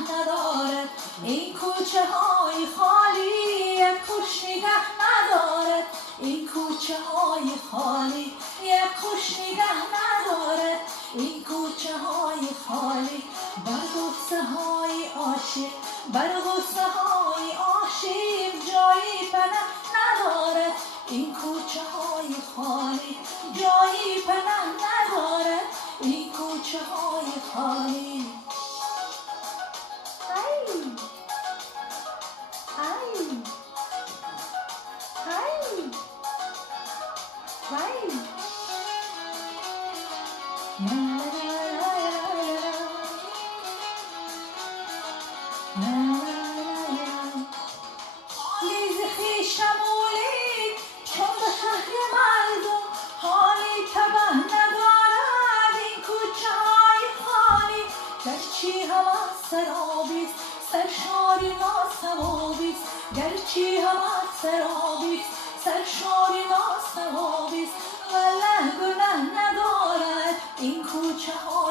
ندارد، این کوچه های خالی یک خوش نگه ندارد، این کوچه های خالی یک خوش نگه ندارد، این کوچه های خالی بر غصه های عاشق، بر غصه های عاشق جایی پناه ندارد، این کوچه های خالی جایی پناه ندارد، این کوچه های خالی. لیز خویشم اولید چون به شهر مردم، حالی تبه ندارد این کوچه های خالی، گرچی همه سرابیست سرشاری ناسوابیست، گرچی همه سرابیست سرشاری ناسوابیست، والله گناه ندارد این کوچه ها